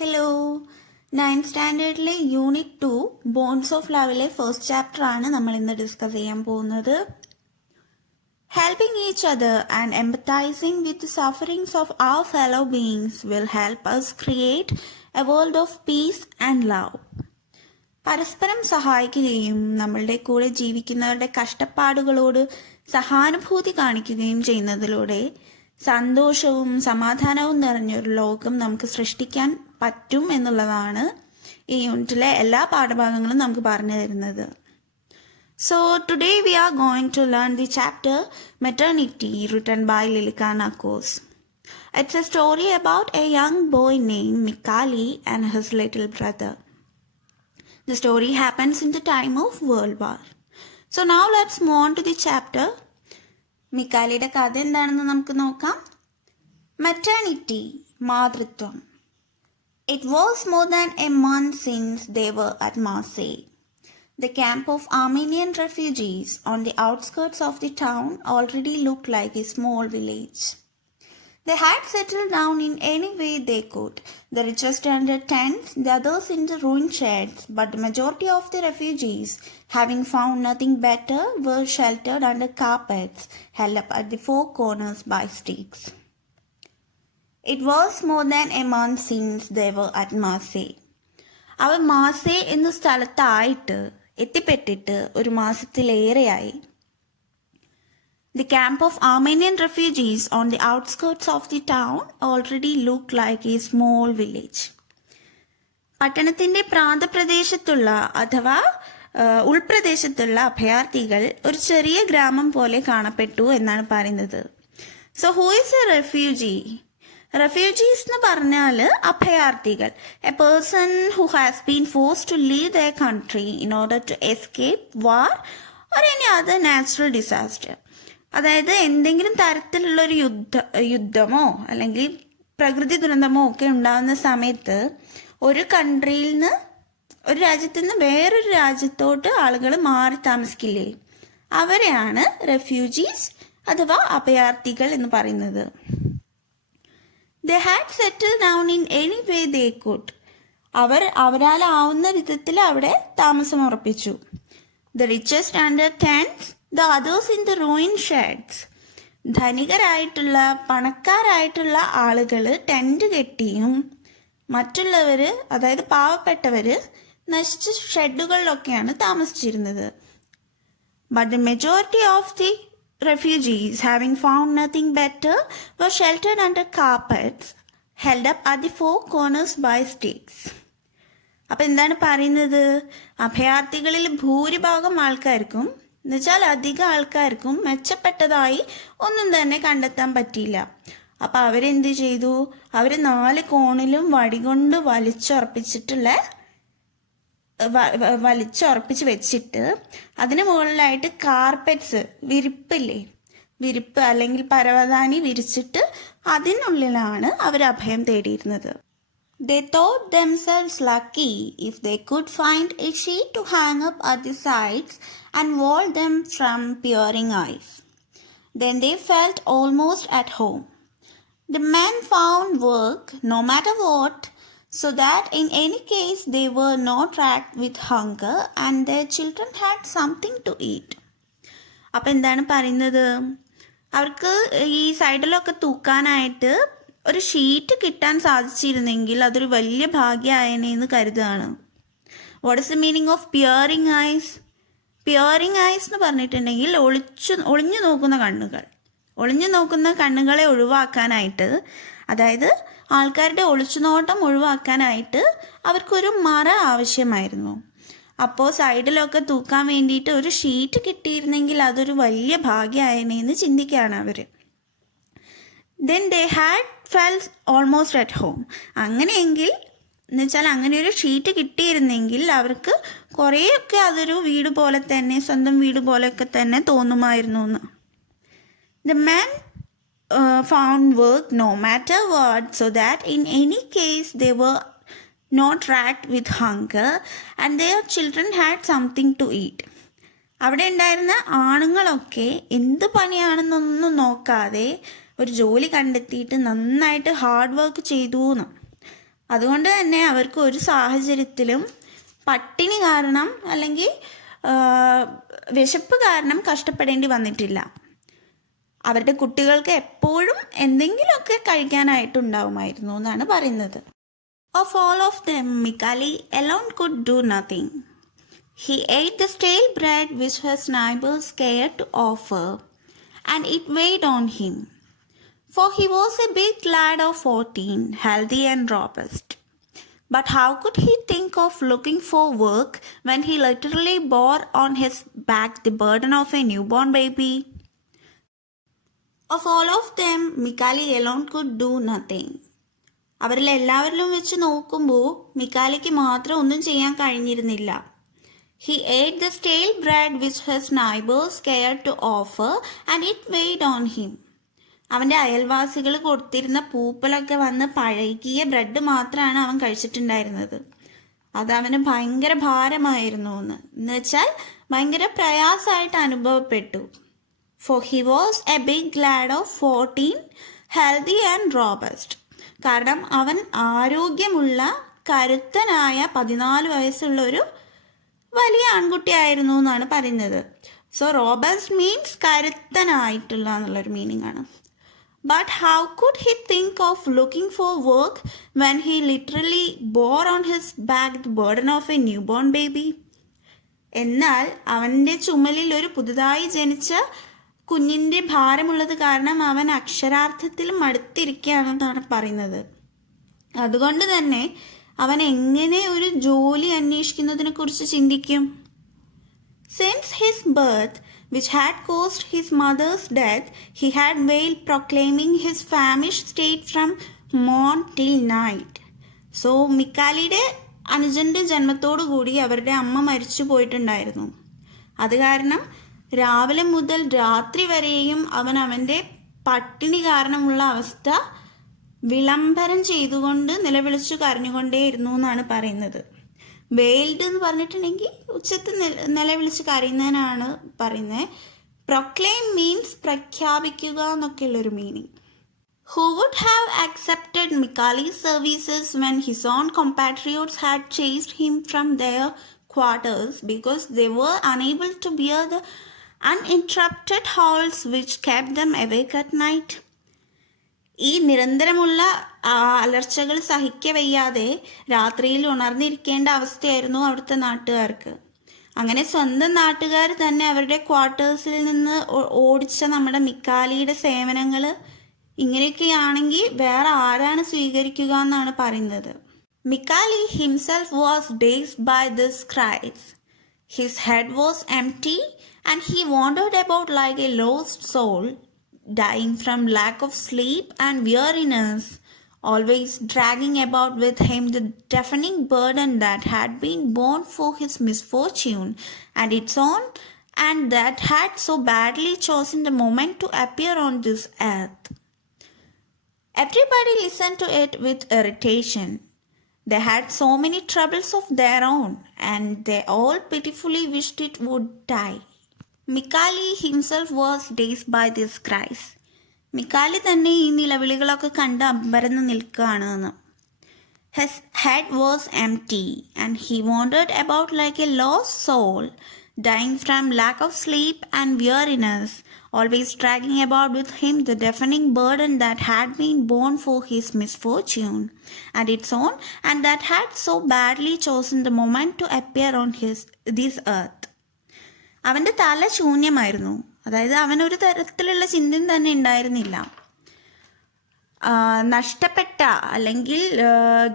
Hello, 9th സ്റ്റാൻഡേർഡിലെ unit 2 bones of ലവിലെ first chapter ആണ് നമ്മൾ ഇന്ന് ഡിസ്കസ് ചെയ്യാൻ പോകുന്നത്. Helping each other and empathising with sufferings of our fellow beings will help us create a world of peace and love. പരസ്പരം സഹായിക്കുകയും നമ്മളുടെ കൂടെ ജീവിക്കുന്നവരുടെ കഷ്ടപ്പാടുകളോട് സഹാനുഭൂതി കാണിക്കുകയും ചെയ്യുന്നതിലൂടെ സന്തോഷവും സമാധാനവും നിറഞ്ഞൊരു ലോകം നമുക്ക് സൃഷ്ടിക്കാൻ പറ്റും എന്നുള്ളതാണ് ഈ യൂണിറ്റിലെ എല്ലാ പാഠഭാഗങ്ങളും നമുക്ക് പറഞ്ഞു തരുന്നത്. So today we are going to learn the chapter Maternity written by Lilika Nakos. It's a story about a young boy named Mikali and his little brother. The story happens in the time of World War. So now let's move on to the chapter. മിക്കാലിയുടെ കഥ എന്താണെന്ന് നമുക്ക് നോക്കാം. Maternity, മാതൃത്വം. It was more than a month since they were at Marseille. The camp of Armenian refugees on the outskirts of the town already looked like a small village. They had settled down in any way they could. The richest under tents, the others in the ruined sheds, but the majority of the refugees, having found nothing better, were sheltered under carpets held up at the four corners by sticks. It was more than a month since they were at Marseille. അവർ മാസേ എന്ന സ്ഥലത്തായിട്ട് എത്തിപ്പെട്ടിട്ട് ഒരു മാസത്തിലേറെയായി. The camp of Armenian refugees on the outskirts of the town already looked like a small village. പട്ടണത്തിന്റെ പ്രാന്തപ്രദേശത്തുള്ള അഥവാ ഉൾപ്രദേശത്തുള്ള അഭയാർത്ഥികൾ ഒരു ചെറിയ ഗ്രാമം പോലെ കാണപ്പെട്ടു എന്നാണ് പറയുന്നത്. So who is a refugee? Refugees എന്ന് പറഞ്ഞാൽ അഭയാർത്ഥികൾ. A person who has been forced to leave their country in order to escape war or any other natural disaster. അതായത് എന്തെങ്കിലും തരത്തിലുള്ളൊരു യുദ്ധമോ അല്ലെങ്കിൽ പ്രകൃതി ദുരന്തമോ ഒക്കെ ഉണ്ടാകുന്ന സമയത്ത് ഒരു കൺട്രിയിൽ നിന്ന്, ഒരു രാജ്യത്ത് നിന്ന് വേറൊരു രാജ്യത്തോട്ട് ആളുകൾ മാറി താമസിക്കില്ലേ, അവരെയാണ് റെഫ്യൂജീസ് അഥവാ അഭയാർത്ഥികൾ എന്ന് പറയുന്നത്. They had settled down in any way they could. അവരാലാവുന്ന വിധത്തിൽ അവിടെ താമസം ഉറപ്പിച്ചു. The richest under tents, the others in the ruined sheds. ധനികരായിട്ടുള്ള പണക്കാരായിട്ടുള്ള ആളുകൾ ടെന്റ് കെട്ടിയും മറ്റുള്ളവർ, അതായത് പാവപ്പെട്ടവർ, നശിച്ച ഷെഡുകളിലൊക്കെയാണ് താമസിച്ചിരുന്നത്. But the majority of the refugees, having found nothing better, were sheltered under carpets held up at the four corners by sticks. അപ്പം എന്താണ് പറയുന്നത്? അഭയാർത്ഥികളിൽ ഭൂരിഭാഗം ആൾക്കാർക്കും, എന്നുവെച്ചാൽ അധികം ആൾക്കാർക്കും മെച്ചപ്പെട്ടതായി ഒന്നും തന്നെ കണ്ടെത്താൻ പറ്റിയില്ല. അപ്പം അവരെന്ത് ചെയ്തു? അവർ 4 കോണിലും വടികൊണ്ട് വലിച്ചുറപ്പിച്ച് വെച്ചിട്ട് അതിന് മുകളിലായിട്ട് കാർപ്പറ്റ്സ്, വിരിപ്പ് അല്ലെങ്കിൽ പരവതാനി വിരിച്ചിട്ട് അതിനുള്ളിലാണ് അവർ അഭയം തേടിയിരുന്നത്. They thought themselves lucky if they could find a sheet to hang up at the sides and wall them from peering eyes. Then they felt almost at home. The men found work, no matter what, so that in any case they were not racked with hunger and their children had something to eat. അപ്പം എന്താണ് പറയുന്നത്? അവർക്ക് ഈ സൈഡിലൊക്കെ തൂക്കാനായിട്ട് ഒരു sheet കിട്ടാൻ സാധിച്ചിരുന്നെങ്കിൽ അതൊരു വലിയ ഭാഗ്യമായെന്ന് കരുതുകയാണ്. What is the meaning of piercing eyes? Piercing eyes എന്ന് പറഞ്ഞിട്ടുണ്ടെങ്കിൽ ഒളിഞ്ഞു നോക്കുന്ന കണ്ണുകളെ ഒഴിവാക്കാനായിട്ട്, അതായത് ആൾക്കാരുടെ ഒളിച്ചുനോട്ടം ഒഴിവാക്കാനായിട്ട് അവർക്കൊരു മറ ആവശ്യമായിരുന്നു. അപ്പോൾ സൈഡിലൊക്കെ തൂക്കാൻ വേണ്ടിയിട്ട് ഒരു ഷീറ്റ് കിട്ടിയിരുന്നെങ്കിൽ അതൊരു വലിയ ഭാഗ്യമായെന്ന് ചിന്തിക്കുകയാണ് അവർ. Then they had felt almost at home. അങ്ങനെയെങ്കിൽ, എന്നുവെച്ചാൽ അങ്ങനെ ഒരു ഷീറ്റ് കിട്ടിയിരുന്നെങ്കിൽ അവർക്ക് കുറേയൊക്കെ അതൊരു വീട് പോലെ തന്നെ, സ്വന്തം വീട് പോലെയൊക്കെ തന്നെ തോന്നുമായിരുന്നു എന്ന്. The men found work no matter what, so that in any case they were not racked with hunger and their children had something to eat. അവിടെ ഉണ്ടായിരുന്ന ആണുങ്ങളൊക്കെ എന്ത് പണിയാണെന്നൊന്നും നോക്കാതെ ഒരു ജോലി കണ്ടെത്തിയിട്ട് നന്നായിട്ട് ഹാർഡ് വർക്ക് ചെയ്തു എന്ന്. അതുകൊണ്ട് തന്നെ അവർക്ക് ഒരു സാഹചര്യത്തിലും പട്ടിണി കാരണം അല്ലെങ്കിൽ വിശപ്പ് കാരണം കഷ്ടപ്പെടേണ്ടി വന്നിട്ടില്ല. അവരുടെ കുട്ടികൾക്ക് എപ്പോഴും എന്തെങ്കിലുമൊക്കെ കഴിക്കാനായിട്ടുണ്ടാവുമായിരുന്നു എന്നാണ് പറയുന്നത്. Of all of them, Mikali alone could do nothing. He ate the stale bread which his neighbors cared to offer, and it weighed on him. For he was a big lad of 14, healthy and robust. But how could he think of looking for work when he literally bore on his back the burden of a newborn baby? Of all of them, Mikali alone could do nothing. അവരിൽ എല്ലാവരിലും വെച്ച് നോക്കുമ്പോൾ മിക്കാലിക്ക് മാത്രം ഒന്നും ചെയ്യാൻ കഴിഞ്ഞിരുന്നില്ല. He ate the stale bread which his neighbors cared to offer, and it weighed on him. അവൻ്റെ അയൽവാസികൾ കൊടുത്തിരുന്ന പൂപ്പലൊക്കെ വന്ന് പഴകിയ ബ്രെഡ് മാത്രമാണ് അവൻ കഴിച്ചിട്ടുണ്ടായിരുന്നത്. അത് അവന് ഭയങ്കര ഭാരമായിരുന്നു എന്ന് വെച്ചാൽ ഭയങ്കര പ്രയാസമായിട്ട് അനുഭവപ്പെട്ടു. For he was a big lad of 14, healthy and robust. കാരണം അവൻ ആരോഗ്യമുള്ള കരുത്തനായ 14 വയസ്സുള്ള ഒരു വലിയ ആൺകുട്ടിയായിരുന്നു എന്നാണ് പറയുന്നത്. സോ റോബസ്റ്റ് മീൻസ് കരുത്തനായിട്ടുള്ള എന്നുള്ളൊരു മീനിങ് ആണ്. But how could he think of looking for work when he literally bore on his back the burden of a new born baby? എന്നാൽ അവൻ്റെ ചുമലിൽ ഒരു പുതുതായി ജനിച്ച കുഞ്ഞിൻ്റെ ഭാരമുള്ളത് കാരണം അവൻ അക്ഷരാർത്ഥത്തിൽ മടുത്തിരിക്കുകയാണെന്നാണ് പറയുന്നത്. അതുകൊണ്ട് തന്നെ അവൻ എങ്ങനെ ഒരു ജോലി അന്വേഷിക്കുന്നതിനെ കുറിച്ച് ചിന്തിക്കും? Since his birth which had caused his mother's death, he had wailed proclaiming his famished state from morn till night. So മിക്കാലിയുടെ അനുജൻ്റെ ജന്മത്തോടു കൂടി അവരുടെ അമ്മ മരിച്ചു പോയിട്ടുണ്ടായിരുന്നു. അത് കാരണം രാവിലെ മുതൽ രാത്രി വരെയും അവൻ അവൻ്റെ പട്ടിണി കാരണമുള്ള അവസ്ഥ വിളംബരം ചെയ്തുകൊണ്ട് നിലവിളിച്ചു കരഞ്ഞുകൊണ്ടേയിരുന്നു എന്നാണ് പറയുന്നത്. വെയിൽഡ് എന്ന് പറഞ്ഞിട്ടുണ്ടെങ്കിൽ ഉച്ചത്തിൽ നിലവിളിച്ച് കരയുന്നതിനാണ് പറയുന്നത്. പ്രൊക്ലെയിം മീൻസ് പ്രഖ്യാപിക്കുക എന്നൊക്കെയുള്ളൊരു meaning. Who would have accepted Mikali's services when his own compatriots had chased him from their quarters because they were unable to bear the uninterrupted howls which kept them awake at night? ഈ നിരന്തരമുള്ള അലർച്ചകൾ സഹിക്കവയ്യാതെ രാത്രിയിൽ ഉണർന്നിരിക്കേണ്ട അവസ്ഥയായിരുന്നു അവിടുത്തെ നാട്ടുകാർക്ക്. അങ്ങനെ സ്വന്തം നാട്ടുകാർ തന്നെ അവരുടെ ക്വാർട്ടേഴ്സിൽ നിന്ന് ഓടിച്ച നമ്മുടെ മിക്കാലിയുടെ സേവനങ്ങൾ ഇങ്ങനെയൊക്കെയാണെങ്കിൽ വേറെ ആരാണ് സ്വീകരിക്കുക എന്നാണ് പറയുന്നത്. Mikali himself was dazed by this cries. His head was empty and he wandered about like a lost soul, dying from lack of sleep and weariness, always dragging about with him the deafening burden that had been borne for his misfortune and its own, and that had so badly chosen the moment to appear on this earth. Everybody listened to it with irritation. They had so many troubles of their own, and they all pitifully wished it would die. Mikali himself was dazed by this cries. മിക്കാലി തന്നെ ഈ നിലവിളികളൊക്കെ കണ്ട് അമ്പരന്ന് നിൽക്കുകയാണ്. His head was empty, and he wandered about like a lost soul, dying from lack of sleep and weariness, always dragging about with him the deafening burden that had been borne for his misfortune and its own, and that had so badly chosen the moment to appear on this earth. അവൻ്റെ തല ശൂന്യമായിരുന്നു. അതായത് അവനൊരു തരത്തിലുള്ള ചിന്തയും തന്നെ ഉണ്ടായിരുന്നില്ല. നഷ്ടപ്പെട്ട അല്ലെങ്കിൽ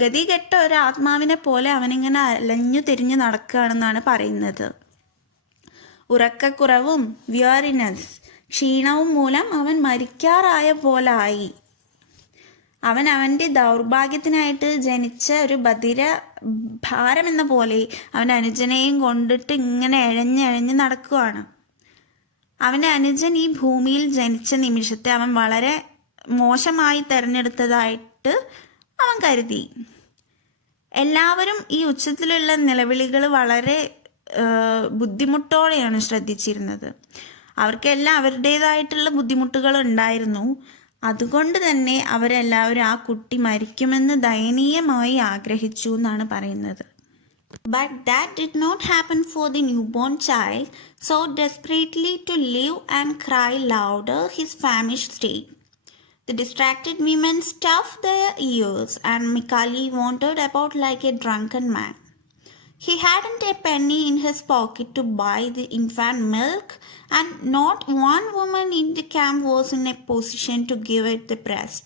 ഗതികെട്ട ഒരു ആത്മാവിനെ പോലെ അവനിങ്ങനെ അലഞ്ഞു തിരിഞ്ഞു നടക്കുകയാണെന്നാണ് പറയുന്നത്. ഉറക്കക്കുറവും വിയറിനെസ് ക്ഷീണവും മൂലം അവൻ മരിക്കാറായ പോലായി. അവൻ അവൻ്റെ ദൗർഭാഗ്യത്തിനായിട്ട് ജനിച്ച ഒരു ബധിര ഭാരം എന്ന പോലെ അവൻ്റെ അനുജനെയും കൊണ്ടിട്ട് ഇങ്ങനെ എഴഞ്ഞെഴഞ്ഞ് നടക്കുകയാണ്. അവൻ്റെ അനുജൻ ഈ ഭൂമിയിൽ ജനിച്ച നിമിഷത്തെ അവൻ വളരെ മോശമായി തിരഞ്ഞെടുത്തതായിട്ട് അവൻ കരുതി. എല്ലാവരും ഈ ഉച്ചത്തിലുള്ള നിലവിളികൾ വളരെ ബുദ്ധിമുട്ടോടെയാണ് ശ്രദ്ധിച്ചിരുന്നത്. അവർക്കെല്ലാം അവരുടേതായിട്ടുള്ള ബുദ്ധിമുട്ടുകൾ ഉണ്ടായിരുന്നു. അതുകൊണ്ട് തന്നെ അവരെല്ലാവരും ആ കുട്ടി മരിക്കുമെന്ന് ദയനീയമായി ആഗ്രഹിച്ചു എന്നാണ് പറയുന്നത്. But that did not happen for the newborn child, so desperately to live and cry louder his famished state. The distracted women stuffed their ears, and Mikali wandered about like a drunken man. He hadn't a penny in his pocket to buy the infant milk, and not one woman in the camp was in a position to give it the breast,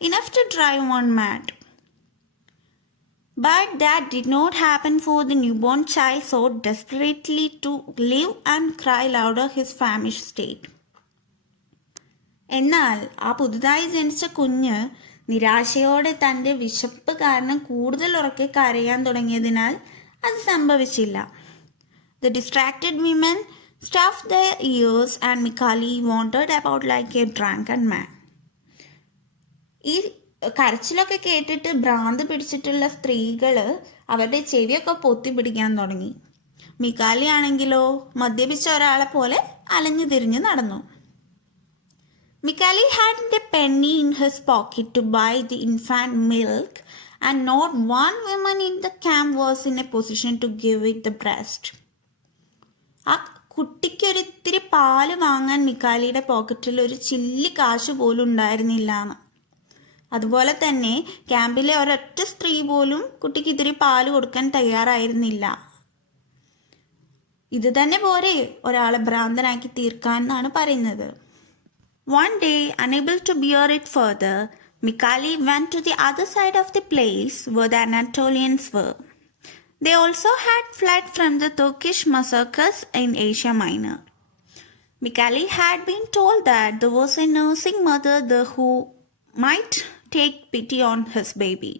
enough to drive one mad. But that did not happen for the newborn child, so desperately to live and cry louder his famished state. എന്നാൽ ആ പുതുതായി ജനിച്ച കുഞ്ഞ് നിരാശയോടെ തൻ്റെ വിശപ്പ് കാരണം കൂടുതൽ ഉറക്കെ കരയാൻ തുടങ്ങിയതിനാൽ അത് സംഭവിച്ചില്ല. The distracted women stuffed their ears, and Mikali wandered about like a drunken man. ഈ കരച്ചിലൊക്കെ കേട്ടിട്ട് ഭ്രാന്ത് പിടിച്ചിട്ടുള്ള സ്ത്രീകൾ അവരുടെ ചെവിയൊക്കെ പൊത്തി പിടിക്കാൻ തുടങ്ങി. മിക്കാലി ആണെങ്കിലോ മദ്യപിച്ച ഒരാളെ പോലെ അലഞ്ഞു തിരിഞ്ഞ് നടന്നു. Mikali hadn't a penny in his pocket to buy the infant milk, and not one woman in the camp was in a position to give it the breast. ആ കുട്ടിക്ക് ഒരിത്തിരി പാല് വാങ്ങാൻ മിക്കാലിയുടെ പോക്കറ്റിൽ ഒരു ചില്ലി കാശ് പോലും ഉണ്ടായിരുന്നില്ല എന്ന്. അതുപോലെ തന്നെ ക്യാമ്പിലെ ഒരൊറ്റ സ്ത്രീ പോലും കുട്ടിക്ക് ഇത്തിരി പാല് കൊടുക്കാൻ തയ്യാറായിരുന്നില്ല. ഇത് തന്നെ പോരെ ഒരാളെ ഭ്രാന്തനാക്കി തീർക്കാൻ എന്നാണ് പറയുന്നത്. One day, unable to bear it further, Mikali went to the other side of the place where the Anatolians were. They also had fled from the Turkish massacres in Asia Minor. Mikali had been told that there was a nursing mother there who might take pity on his baby.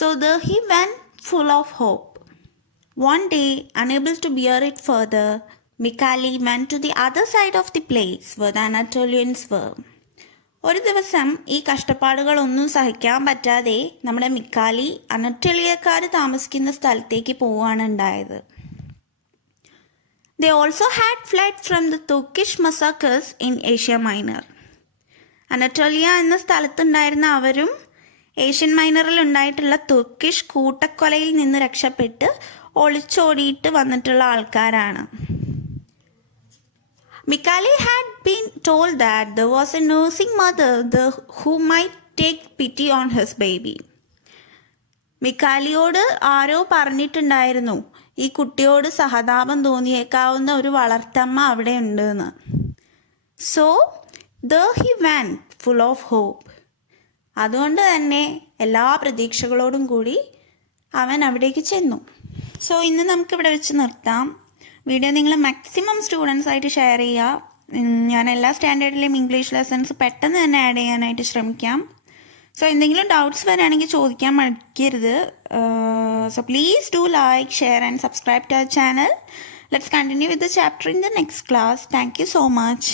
So there he went full of hope. One day, unable to bear it further, Mikali went to the other side of the place where the Anatolians were. ഒരു ദിവസം ഈ കഷ്ടപ്പാടുകളൊന്നും സഹിക്കാൻ പറ്റാതെ നമ്മുടെ മിക്കാലി അനറ്റോളിയക്കാർ താമസിക്കുന്ന സ്ഥലത്തേക്ക് പോവുകയാണ് ഉണ്ടായത്. They also had fled from the Turkish massacres in Asia Minor. Anatolia എന്ന സ്ഥലത്തുണ്ടായിരുന്ന അവരും ഏഷ്യൻ മൈനറിൽ ഉണ്ടായിട്ടുള്ള തുർക്കിഷ് കൂട്ടക്കൊലയിൽ നിന്ന് രക്ഷപ്പെട്ട് ഒളിച്ചോടിയിട്ട് വന്നിട്ടുള്ള ആൾക്കാരാണ്. Mikali had been told that there was a nursing mother there who might take pity on his baby. മിക്കാലിയോട് ആരോ പറഞ്ഞിട്ടുണ്ടായിരുന്നു ഈ കുട്ടിയോട് സഹതാപം തോന്നിയേക്കാവുന്ന ഒരു വളർത്തമ്മ അവിടെ ഉണ്ടെന്ന്. So there he went full of hope. അതുകൊണ്ട് തന്നെ എല്ലാ പ്രതീക്ഷകളോടും കൂടി അവൻ അവിടേക്ക് ചെന്നു. സോ ഇന്ന് നമുക്കിവിടെ വെച്ച് നിർത്താം. വീഡിയോ നിങ്ങൾ മാക്സിമം സ്റ്റുഡൻസായിട്ട് ഷെയർ ചെയ്യുക. ഞാൻ എല്ലാ സ്റ്റാൻഡേർഡിലെയും ഇംഗ്ലീഷ് ലെസൺസ് പെട്ടെന്ന് തന്നെ ആഡ് ചെയ്യാനായിട്ട് ശ്രമിക്കാം. സോ എന്തെങ്കിലും ഡൗട്ട്സ് വരാണെങ്കിൽ ചോദിക്കാൻ മടിക്കരുത്. So please do like, share and subscribe to our channel. Let's continue with the chapter in the next class. Thank you so much.